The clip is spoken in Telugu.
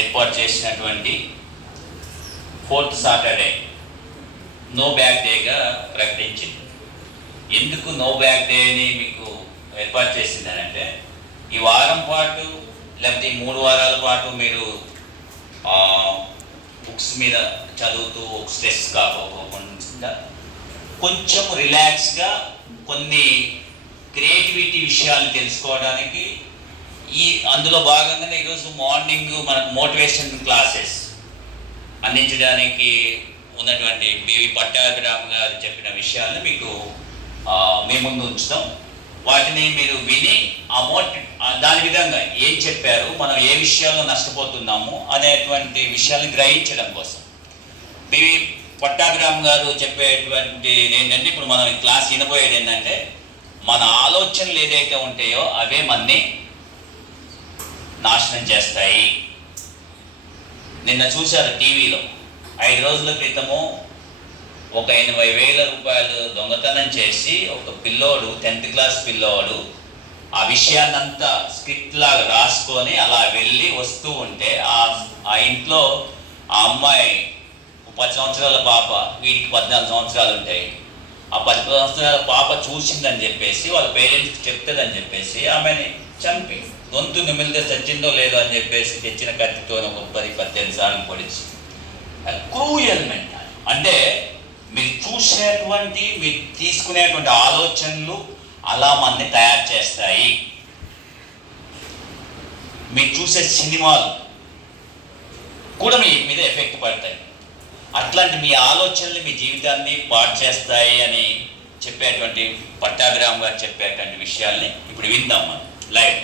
ఏర్పాటు చేసినటువంటి 4th సాటర్డే నో బ్యాగ్ డేగా ప్రకటించింది. ఎందుకు నో బ్యాగ్ డే అని మీకు ఏర్పాటు చేసిందనంటే, ఈ వారం పాటు లేకపోతే ఈ 3 వారాల పాటు మీరు బుక్స్ మీద చదువుతూ స్ట్రెస్ కాకపోకుండా కొంచెం రిలాక్స్గా కొన్ని క్రియేటివిటీ విషయాలు తెలుసుకోవడానికి అందులో భాగంగానే ఈరోజు మార్నింగ్ మనకు మోటివేషన్ క్లాసెస్ అందించడానికి ఉన్నటువంటి బివి పట్టాభిరామ్ గారు చెప్పిన విషయాలను మీకు మీ ముందు ఉంచుతాం. వాటిని మీరు విని దాని విధంగా ఏం చెప్పారు, మనం ఏ విషయాల్లో నష్టపోతున్నాము అనేటువంటి విషయాన్ని గ్రహించడం కోసం బివి పట్టాభిరామ్ గారు చెప్పేటువంటి ఏంటంటే, ఇప్పుడు మనం ఈ క్లాస్ వినబోయేది ఏంటంటే, మన ఆలోచనలు ఏదైతే ఉంటాయో అవే మనని నాశనం చేస్తాయి. నిన్న చూశారు టీవీలో, 5 రోజుల క్రితము ఒక 80,000 రూపాయలు దొంగతనం చేసి ఒక పిల్లోడు 10th క్లాస్ పిల్లోడు ఆ విషయాన్నంతా స్క్రిప్ట్ లాగా రాసుకొని అలా వెళ్ళి వస్తూ ఉంటే ఆ ఇంట్లో ఆ అమ్మాయి 10 సంవత్సరాల పాప, వీడికి 14 సంవత్సరాలు ఉంటాయి, ఆ 10 సంవత్సరాల పాప చూసిందని చెప్పేసి వాళ్ళ పేరెంట్స్కి చెప్తుందని చెప్పేసి ఆమెని చంపి గొంతు నిమిలితే చచ్చిందో లేదో అని చెప్పేసి తెచ్చిన కత్తితో ఒక 10-18 సార్లు పొడిచి క్రూయల్ మెంటాలిటీ. అంటే మీరు చూసేటువంటి, మీరు తీసుకునేటువంటి ఆలోచనలు అలా మనని తయారు చేస్తాయి. మీరు చూసే సినిమాలు కూడా మీ మీద ఎఫెక్ట్ పడతాయి. అట్లాంటి మీ ఆలోచనలు మీ జీవితాన్ని పాడు చేస్తాయి అని చెప్పేటువంటి పట్టాభిరామ్ గారు చెప్పేటువంటి విషయాల్ని ఇప్పుడు విందాం మనం లైవ్.